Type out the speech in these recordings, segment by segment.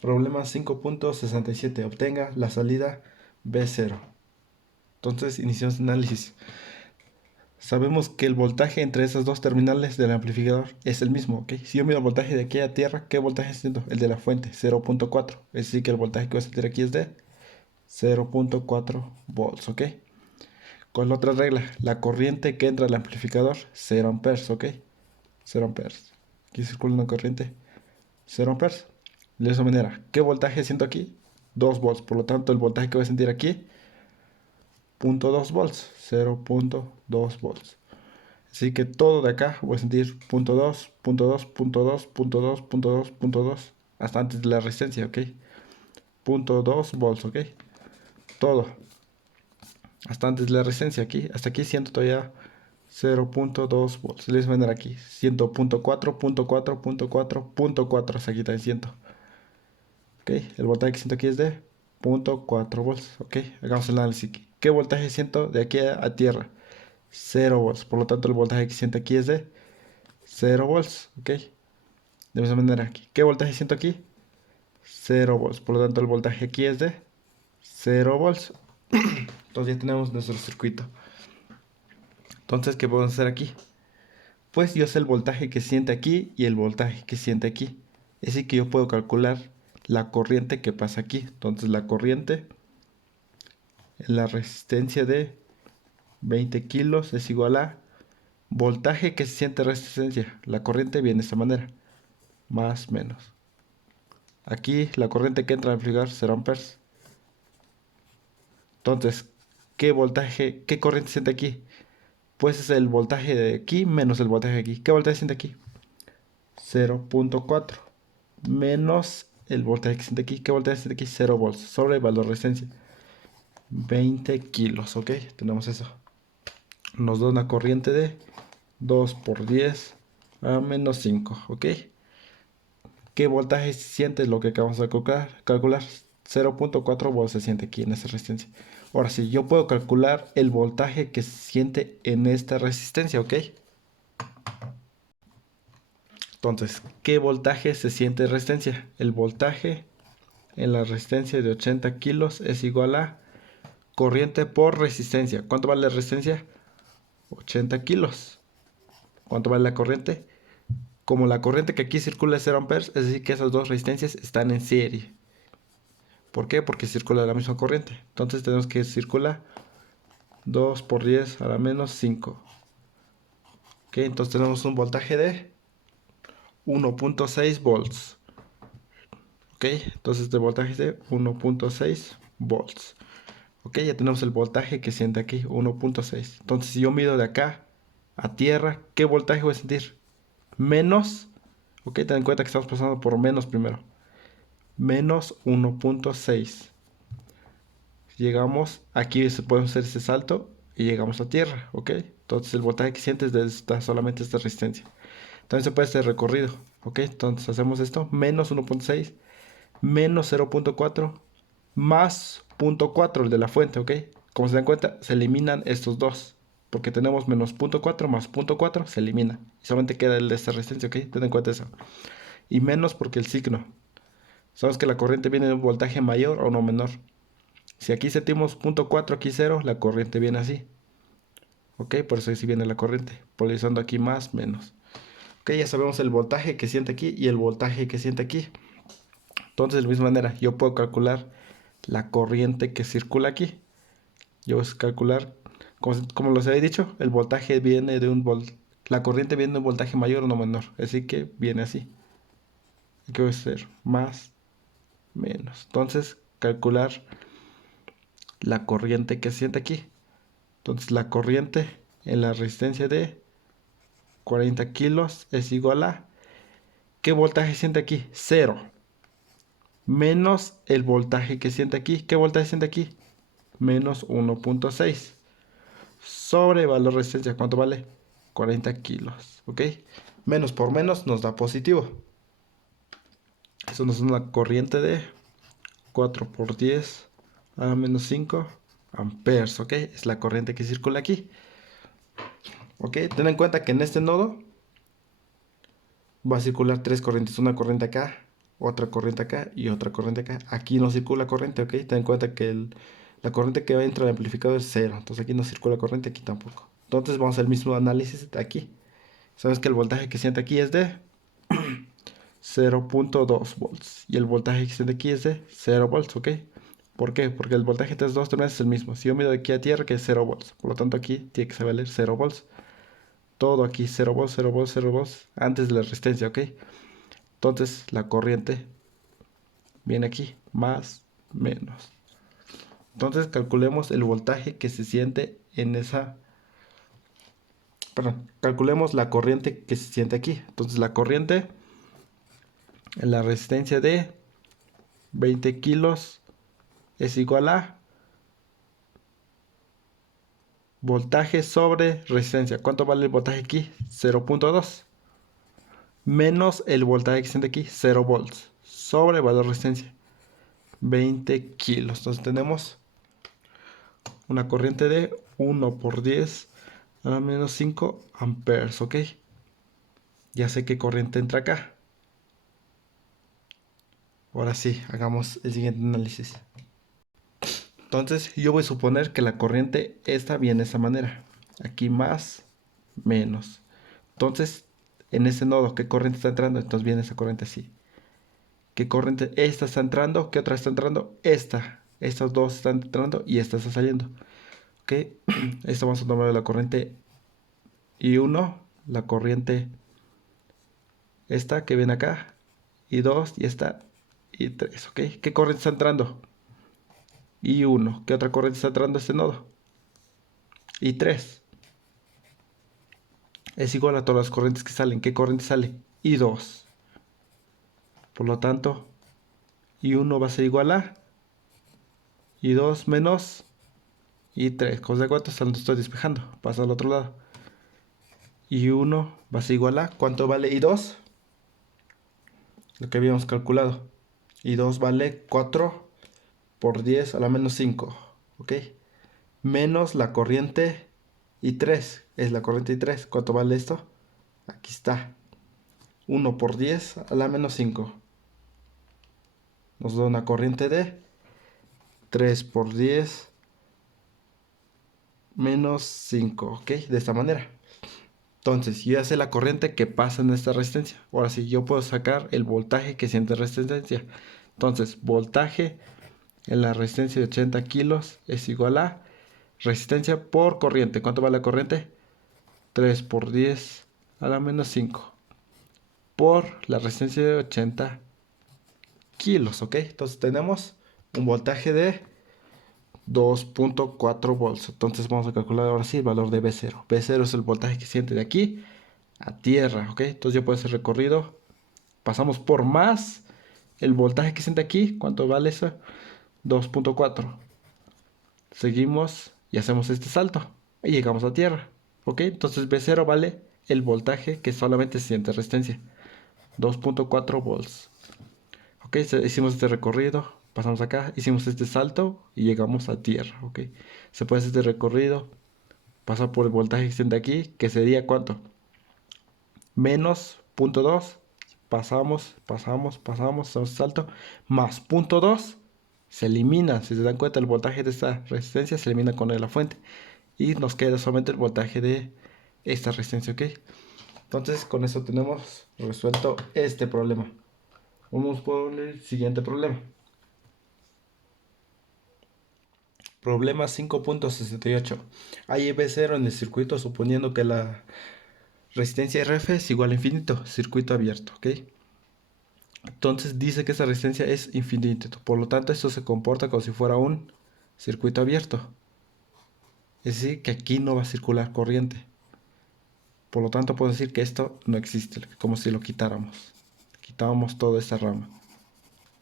Problema 5.67. Obtenga la salida B0. Entonces iniciamos el análisis. Sabemos que el voltaje entre esas dos terminales del amplificador es el mismo, ¿ok? Si yo mido el voltaje de aquí a tierra, ¿qué voltaje siento? El de la fuente, 0.4. Es decir, que el voltaje que voy a sentir aquí es de 0.4 volts, ¿ok? Con la otra regla, la corriente que entra al amplificador, 0 amperes, ¿ok? 0 amperes. Aquí circula una corriente, 0 amperes. De esa manera, ¿qué voltaje siento aquí? 2 volts. Por lo tanto, el voltaje que voy a sentir aquí, 0.2 volts. 0.2 volts. Así que todo de acá voy a sentir punto 2, punto 2, punto 2, punto 2, punto 2, punto 2, hasta antes de la resistencia, ¿ok? Punto 2 volts, ¿ok? Todo. Hasta antes de la resistencia aquí. Hasta aquí siento todavía 0.2 volts. De la misma manera aquí. Siento punto 4, punto 4, punto 4, punto 4. Hasta aquí también siento. ¿Ok? El voltaje que siento aquí es de punto 4 volts. ¿Ok? Hagamos el análisis aquí. ¿Qué voltaje siento de aquí a tierra? 0 volts. Por lo tanto, el voltaje que siento aquí es de 0 volts. ¿Ok? De la misma manera aquí. ¿Qué voltaje siento aquí? 0 volts. Por lo tanto, el voltaje aquí es de 0 volts. Entonces ya tenemos nuestro circuito. Entonces, ¿qué podemos hacer aquí? Pues yo sé el voltaje que siente aquí y el voltaje que siente aquí. Es decir, que yo puedo calcular la corriente que pasa aquí. Entonces, la corriente en la resistencia de 20 kilos es igual a voltaje que se siente resistencia. La corriente viene de esta manera. Más menos. Aquí la corriente que entra al amplificador será amperes. Entonces, ¿qué voltaje, qué corriente siente aquí? Pues es el voltaje de aquí menos el voltaje de aquí. ¿Qué voltaje siente aquí? 0.4 menos el voltaje que siente aquí. ¿Qué voltaje siente aquí? 0 volts sobre el valor de resistencia. 20 kilos, ¿ok? Tenemos eso. Nos da una corriente de 2 por 10 a menos 5, ¿ok? ¿Qué voltaje siente lo que acabamos de calcular? 0.4 volts se siente aquí en esta resistencia. Ahora sí, yo puedo calcular el voltaje que se siente en esta resistencia, ¿ok? Entonces, ¿qué voltaje se siente en resistencia? El voltaje en la resistencia de 80 kilos es igual a corriente por resistencia. ¿Cuánto vale la resistencia? 80 kilos. ¿Cuánto vale la corriente? Como la corriente que aquí circula es 0 amperes, es decir que esas dos resistencias están en serie. ¿Por qué? Porque circula la misma corriente. Entonces tenemos que circula 2 por 10 a la menos 5. Ok, entonces tenemos un voltaje de 1.6 volts. Ok, entonces este voltaje es de 1.6 volts. Ok, ya tenemos el voltaje que siente aquí, 1.6. Entonces si yo mido de acá a tierra, ¿qué voltaje voy a sentir? Menos, ok, ten en cuenta que estamos pasando por menos primero. Menos 1.6. Llegamos, aquí podemos hacer ese salto y llegamos a tierra, ok. Entonces el voltaje que sientes de solamente esta resistencia. Entonces se puede hacer recorrido, ok. Entonces hacemos esto, menos 1.6, menos 0.4, más 0.4, el de la fuente, ok. Como se dan cuenta, se eliminan estos dos. Porque tenemos menos 0.4 más 0.4, se elimina. Y solamente queda el de esta resistencia, ok. Ten en cuenta eso. Y menos porque el signo. Sabemos que la corriente viene de un voltaje mayor o no menor. Si aquí sentimos 0.4, aquí 0, la corriente viene así. Ok, por eso así viene la corriente. Polarizando aquí más, menos. Ok, ya sabemos el voltaje que siente aquí y el voltaje que siente aquí. Entonces, de la misma manera, yo puedo calcular la corriente que circula aquí. Yo voy a calcular, como les había dicho, el voltaje viene de la corriente viene de un voltaje mayor o no menor. Así que viene así. ¿Qué voy a hacer? Más, menos. Entonces, calcular la corriente que siente aquí. Entonces, la corriente en la resistencia de 40 kilos es igual a... ¿Qué voltaje siente aquí? 0. Menos el voltaje que siente aquí. ¿Qué voltaje siente aquí? Menos 1.6. Sobre valor de resistencia. ¿Cuánto vale? 40 kilos. ¿Ok? Menos por menos nos da positivo. Eso nos da una corriente de 4 por 10 a menos 5 amperes. ¿Ok? Es la corriente que circula aquí. ¿Ok? Ten en cuenta que en este nodo va a circular tres corrientes. Una corriente acá, otra corriente acá y otra corriente acá. Aquí no circula corriente, ¿ok? Ten en cuenta que la corriente que entra al amplificador es cero. Entonces aquí no circula corriente, aquí tampoco. Entonces vamos al mismo análisis de aquí. Sabes que el voltaje que siente aquí es de 0.2 volts. Y el voltaje que siente aquí es de 0 volts, ¿ok? ¿Por qué? Porque el voltaje de estas dos terminales es el mismo. Si yo mido de aquí a tierra, que es 0 volts. Por lo tanto, aquí tiene que valer 0 volts. Todo aquí 0 volts, 0 volts, 0 volts. Antes de la resistencia, ¿ok? Entonces, la corriente viene aquí. Más, menos. Entonces, calculemos el voltaje que se siente en esa... Perdón, calculemos la corriente que se siente aquí. Entonces, la corriente en la resistencia de 20 kilos es igual a voltaje sobre resistencia. ¿Cuánto vale el voltaje aquí? 0.2. Menos el voltaje que siente aquí, 0 volts. Sobre valor de resistencia, 20 kilos. Entonces tenemos una corriente de 1 por 10 a la menos 5 amperes, ¿ok? Ya sé qué corriente entra acá. Ahora sí, hagamos el siguiente análisis. Entonces yo voy a suponer que la corriente esta viene de esa manera. Aquí más, menos. Entonces, en ese nodo, ¿qué corriente está entrando? Entonces viene esa corriente así. ¿Qué corriente? Esta está entrando. ¿Qué otra está entrando? Esta. Estas dos están entrando y esta está saliendo. ¿Ok? Esto vamos a tomar la corriente I1, la corriente esta que viene acá, I2 y esta I3. ¿Ok? ¿Qué corriente está entrando? I1. ¿Qué otra corriente está entrando a este nodo? I3. Es igual a todas las corrientes que salen. ¿Qué corriente sale? I2. Por lo tanto, I1 va a ser igual a I2 menos I3. ¿Cosa de cuánto? Hasta donde estoy despejando. Pasa al otro lado. I1 va a ser igual a... ¿Cuánto vale I2? Lo que habíamos calculado. I2 vale 4 por 10 a la menos 5. ¿Ok? Menos la corriente I3. Es la corriente I3. ¿Cuánto vale esto? Aquí está. 1 por 10 a la menos 5. Nos da una corriente de 3 por 10 menos 5. ¿Ok? De esta manera. Entonces, yo ya sé la corriente que pasa en esta resistencia. Ahora sí, yo puedo sacar el voltaje que siente resistencia. Entonces, voltaje en la resistencia de 80 kilos es igual a resistencia por corriente. ¿Cuánto vale la corriente? 3 por 10 a la menos 5 por la resistencia de 80 kilos, ¿ok? Entonces tenemos un voltaje de 2.4 volts. Entonces vamos a calcular ahora sí el valor de V0. V0 es el voltaje que siente de aquí a tierra, ¿ok? Entonces yo puedo hacer recorrido. Pasamos por más el voltaje que siente aquí. ¿Cuánto vale eso? 2.4. Seguimos y hacemos este salto. Y llegamos a tierra, ¿ok? Entonces V0 vale el voltaje que solamente siente resistencia. 2.4 volts. ¿Ok? Hicimos este recorrido. Pasamos acá. Hicimos este salto y llegamos a tierra, ¿ok? Se puede hacer este recorrido. Pasa por el voltaje que siente aquí. Que sería ¿cuánto? Menos 0.2, pasamos, hacemos salto, más 0.2, se elimina, si se dan cuenta el voltaje de esta resistencia se elimina con la fuente y nos queda solamente el voltaje de esta resistencia, ¿ok? Entonces con eso tenemos resuelto este problema. Vamos por el siguiente problema. Problema 5.68. Hay V0 en el circuito suponiendo que la resistencia RF es igual a infinito, circuito abierto, ¿ok? Entonces dice que esa resistencia es infinita. Por lo tanto, esto se comporta como si fuera un circuito abierto. Es decir, que aquí no va a circular corriente. Por lo tanto, puedo decir que esto no existe, como si lo quitáramos. Quitábamos toda esta rama.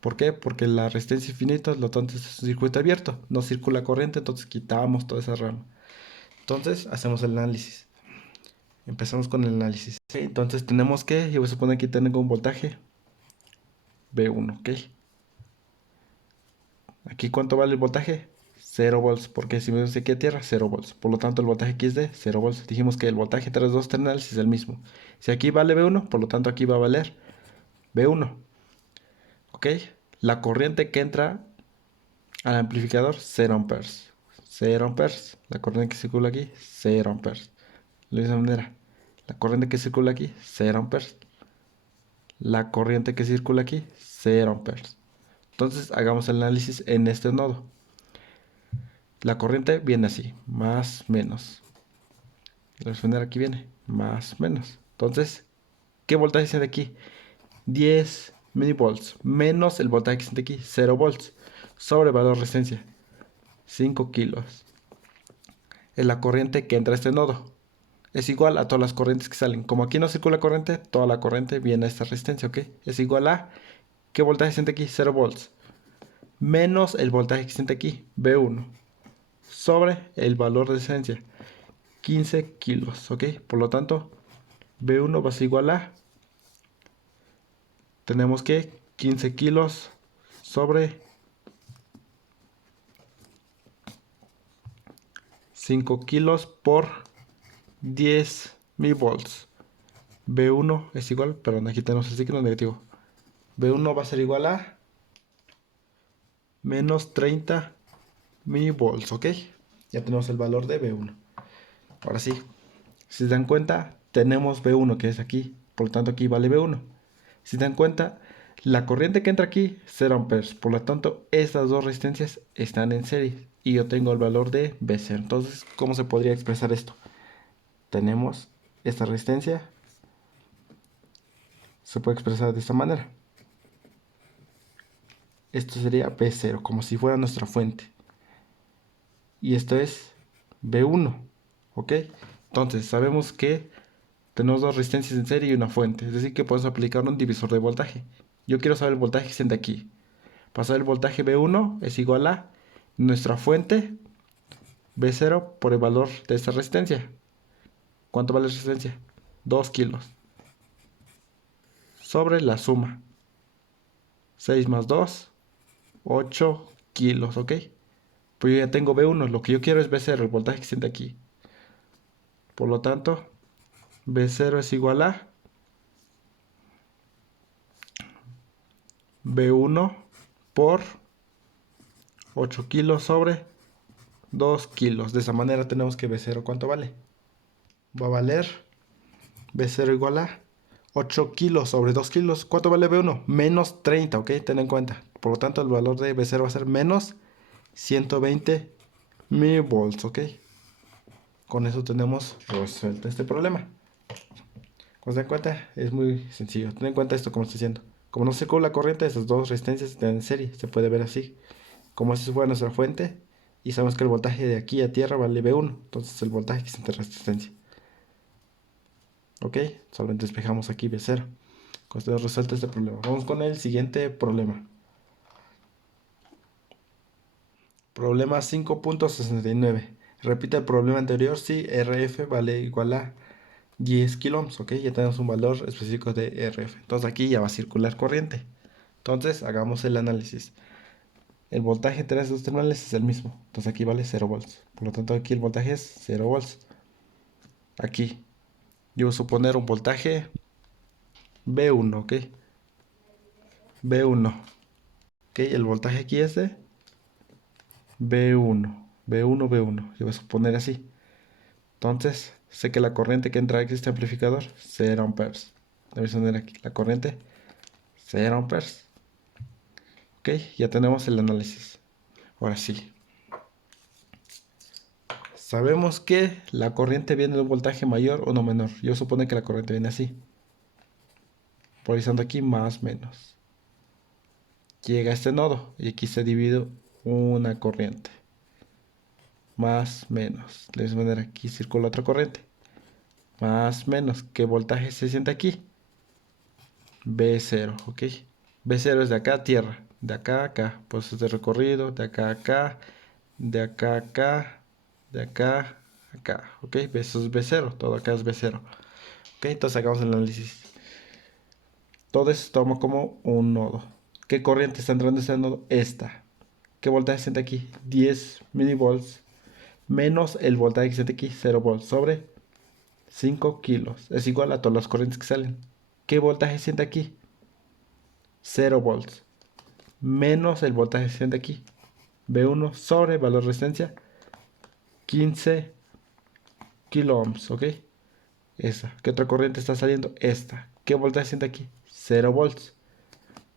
¿Por qué? Porque la resistencia infinita, lo tanto, es un circuito abierto. No circula corriente, entonces quitamos toda esa rama. Entonces, hacemos el análisis. Empezamos con el análisis. Entonces, tenemos que, yo voy a suponer que tengo un voltaje V1, ¿ok? Aquí, ¿cuánto vale el voltaje? 0 volts, porque si me dice aquí a tierra, 0 volts. Por lo tanto, el voltaje aquí es de 0 volts. Dijimos que el voltaje entre los dos terminales es el mismo. Si aquí vale V1, por lo tanto aquí va a valer V1. ¿ok? La corriente que entra al amplificador, 0 amperes. 0 amperes. La corriente que circula aquí, 0 amperes. De la misma manera, la corriente que circula aquí, 0 amperes. La corriente que circula aquí, 0 amperes. Entonces, hagamos el análisis en este nodo. La corriente viene así, más, menos. De la misma manera aquí viene, más, menos. Entonces, ¿qué voltaje siente aquí? 10 milivolts menos el voltaje que siente aquí, 0 volts, sobre valor de resistencia, 5 kilos. Es la corriente que entra a este nodo. Es igual a todas las corrientes que salen. Como aquí no circula corriente, toda la corriente viene a esta resistencia, ¿ok? Es igual a, ¿qué voltaje siente aquí? 0 volts. Menos el voltaje que siente aquí, V1, sobre el valor de resistencia, 15 kilos, ¿ok? Por lo tanto, V1 va a ser igual a, tenemos que 15 kilos sobre 5 kilos por 10 milivolts. V1 es igual, perdón, aquí tenemos el signo negativo. V1 va a ser igual a menos 30 milivolts, ¿ok? Ya tenemos el valor de V1. Ahora sí, si se dan cuenta, tenemos V1 que es aquí, por lo tanto aquí vale V1. Si se dan cuenta, la corriente que entra aquí, 0 amperes, por lo tanto estas dos resistencias están en serie y yo tengo el valor de V0. Entonces, ¿cómo se podría expresar esto? Tenemos esta resistencia, se puede expresar de esta manera. Esto sería V0, como si fuera nuestra fuente. Y esto es V1, ¿ok? Entonces, sabemos que tenemos dos resistencias en serie y una fuente. Es decir, que podemos aplicar un divisor de voltaje. Yo quiero saber el voltaje que siente aquí. Para saber el voltaje V1 es igual a nuestra fuente V0 por el valor de esta resistencia. ¿Cuánto vale la resistencia? 2 kilos. Sobre la suma. 6 más 2, 8 kilos, ¿ok? Pues yo ya tengo V1, lo que yo quiero es V0, el voltaje que siente aquí. Por lo tanto, V0 es igual a V1 por 8 kilos sobre 2 kilos. De esa manera tenemos que V0, ¿cuánto vale? Va a valer V0 igual a 8 kilos sobre 2 kilos. ¿Cuánto vale V1? Menos 30, ¿ok? Ten en cuenta. Por lo tanto, el valor de V0 va a ser menos 120 milivolts, ¿ok? Con eso tenemos resuelto este problema. Como se dan cuenta, es muy sencillo. Ten en cuenta esto como estoy diciendo. Como no circula la corriente, esas dos resistencias están en serie. Se puede ver así. Como esta fue nuestra fuente, y sabemos que el voltaje de aquí a tierra vale V1. Entonces el voltaje que siente resistencia. Ok, solamente despejamos aquí V0. Con esto resuelto este problema. Vamos con el siguiente problema. Problema 5.69. Repite el problema anterior si RF vale igual a 10 kiloohms, ok, ya tenemos un valor específico de RF. Entonces aquí ya va a circular corriente. Entonces hagamos el análisis. El voltaje entre estos terminales es el mismo. Entonces aquí vale 0 volts. Por lo tanto aquí el voltaje es 0 volts. Aquí yo voy a suponer un voltaje V1, ok. V1. Ok, el voltaje aquí es de V1. V1, V1. Yo voy a suponer así. Entonces, sé que la corriente que entra a este amplificador, 0 amperes. La voy a poner aquí, la corriente, 0 amperes. Ok, ya tenemos el análisis. Ahora sí. Sabemos que la corriente viene de un voltaje mayor o no menor. Yo supongo que la corriente viene así. Polarizando aquí más menos. Llega a este nodo y aquí se divide una corriente. Más menos. De esa manera aquí circula otra corriente. Más menos. ¿Qué voltaje se siente aquí? V0, ok. V0 es de acá a tierra, de acá a acá, pues es de recorrido, de acá a acá, de acá a acá, de acá a acá, ok. Eso es V0, todo acá es V0, ok. Entonces hagamos el análisis. Todo esto toma como un nodo. ¿Qué corriente está entrando en este nodo? Esta. ¿Qué voltaje siente aquí? 10 milivolts menos el voltaje que siente aquí, 0 volts sobre 5 kilos. Es igual a todas las corrientes que salen. ¿Qué voltaje siente aquí? 0 volts. menos el voltaje existente aquí. V1 sobre valor de resistencia 15 kilo ohms, ¿ok? Esa. ¿Qué otra corriente está saliendo? Esta. ¿Qué voltaje siente aquí? 0 volts.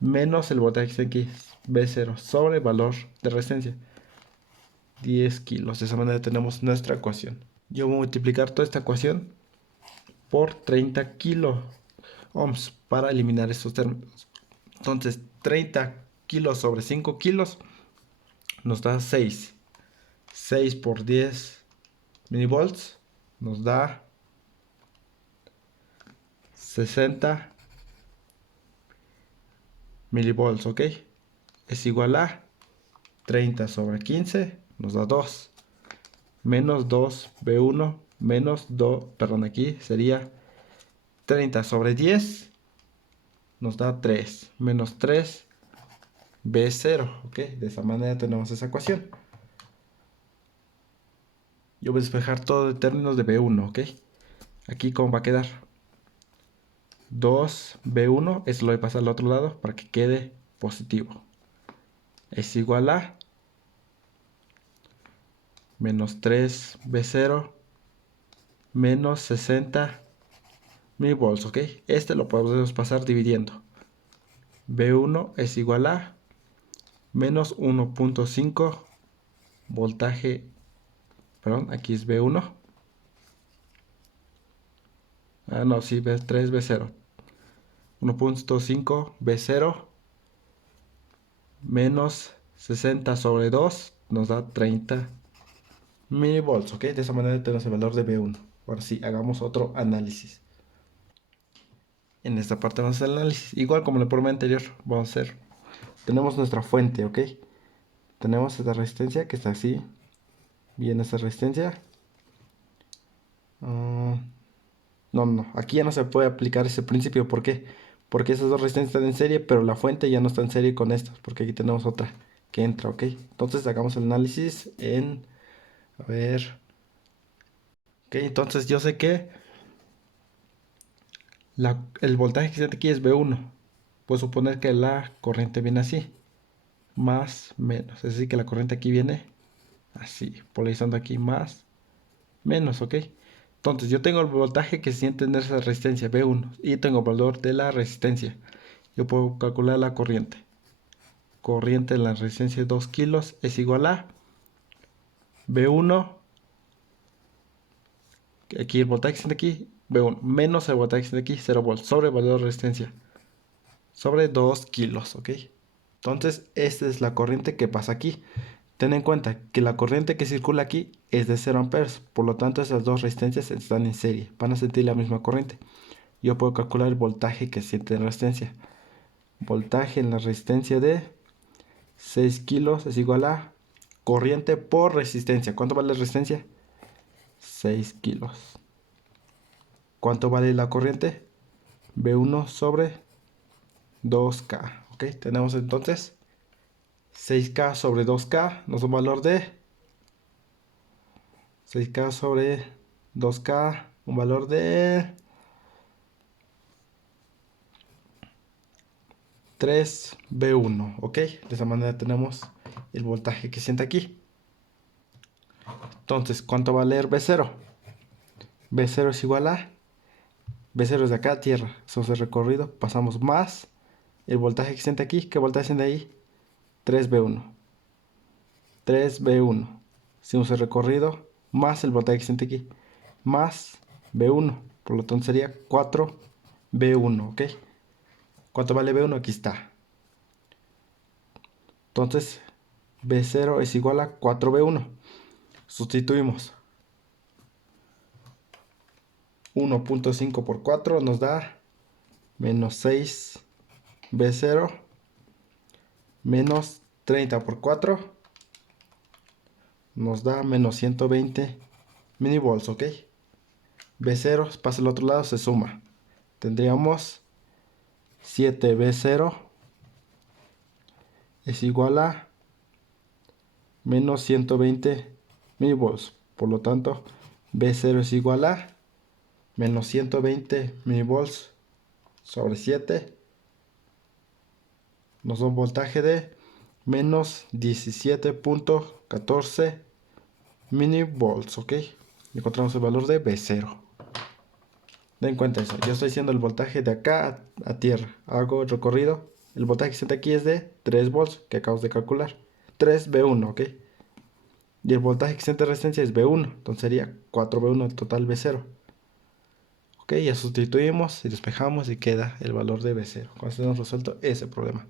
Menos el voltaje que está aquí. V0 sobre valor de resistencia. 10 kilos. De esa manera tenemos nuestra ecuación. Yo voy a multiplicar toda esta ecuación por 30 kilo ohms para eliminar estos términos. Entonces, 30 kilos sobre 5 kilos nos da 6. 6 por 10 milivolts nos da 60 milivolts, ¿ok? Es igual a 30 sobre 15, nos da 2. Menos 2 V1 menos 2, perdón, aquí sería 30 sobre 10, nos da 3. Menos 3 V0, ¿ok? De esa manera tenemos esa ecuación. Yo voy a despejar todo en términos de V1, ¿ok? Aquí, ¿cómo va a quedar? 2V1, esto lo voy a pasar al otro lado para que quede positivo. Es igual a menos 3V0 menos 60 milivolts, ¿ok? Este lo podemos pasar dividiendo. V1 es igual a menos 1.5 voltaje, perdón, aquí es V1. Ah, no, sí, V3, V0. 1.5 V0 menos 60 sobre 2 nos da 30 milivolts, ¿ok? De esa manera tenemos el valor de V1. Ahora sí, hagamos otro análisis. En esta parte vamos a hacer el análisis. Igual como en el problema anterior, vamos a hacer. Tenemos nuestra fuente, ¿ok? Tenemos esta resistencia que está así. Bien, esta resistencia. No. Aquí ya no se puede aplicar ese principio. ¿Por qué? Porque esas dos resistencias están en serie, pero la fuente ya no está en serie con estas. Porque aquí tenemos otra que entra, ¿ok? Entonces hagamos el análisis en... A ver... Ok, entonces yo sé que el voltaje que se aquí es V1. Puedo suponer que la corriente viene así. Más, menos. Es decir, que la corriente aquí viene así. Polarizando aquí más, menos, ¿ok? Entonces yo tengo el voltaje que se siente en esa resistencia V1. Y tengo el valor de la resistencia. Yo puedo calcular la corriente. Corriente en la resistencia de 2 kilos es igual a V1. Aquí el voltaje que se siente aquí, V1. Menos el voltaje que se siente aquí, 0 volts. Sobre el valor de resistencia. Sobre 2 kilos, ¿ok? Entonces, esta es la corriente que pasa aquí. Ten en cuenta que la corriente que circula aquí es de 0 amperes, por lo tanto esas dos resistencias están en serie, van a sentir la misma corriente. Yo puedo calcular el voltaje que siente en resistencia. Voltaje en la resistencia de 6 kilos es igual a corriente por resistencia. ¿Cuánto vale la resistencia? 6 kilos. ¿Cuánto vale la corriente? V1 sobre 2K. Ok, tenemos entonces 6K sobre 2K nos da un valor de 6K sobre 2K, un valor de 3V1, ¿ok? De esa manera tenemos el voltaje que siente aquí. Entonces, ¿cuánto va a valer V0? V0 es igual a... V0 es de acá a tierra, hacemos el recorrido, pasamos más el voltaje que siente aquí. ¿Qué voltaje siente ahí? 3V1. 3V1. Hicimos el recorrido, más el voltaje que siente aquí, más V1. Por lo tanto sería 4V1, ¿ok? ¿Cuánto vale V1? Aquí está. Entonces, V0 es igual a 4V1. Sustituimos. 1.5 por 4 nos da menos 6 V0 menos 30 por 4 nos da menos 120 milivolts, ¿ok? V0 pasa al otro lado, se suma. Tendríamos 7 V0 es igual a menos 120 milivolts. Por lo tanto, V0 es igual a menos 120 milivolts sobre 7 nos da un voltaje de menos 17.14 minivolts, ¿ok? Encontramos el valor de V0. Den cuenta eso, yo estoy haciendo el voltaje de acá a tierra. Hago el recorrido. El voltaje que siente aquí es de 3 volts, que acabamos de calcular. 3V1, ¿ok? Y el voltaje que siente resistencia es V1, entonces sería 4V1 en total V0. Ok, ya sustituimos y despejamos y queda el valor de V0. Cuando hemos resuelto ese problema.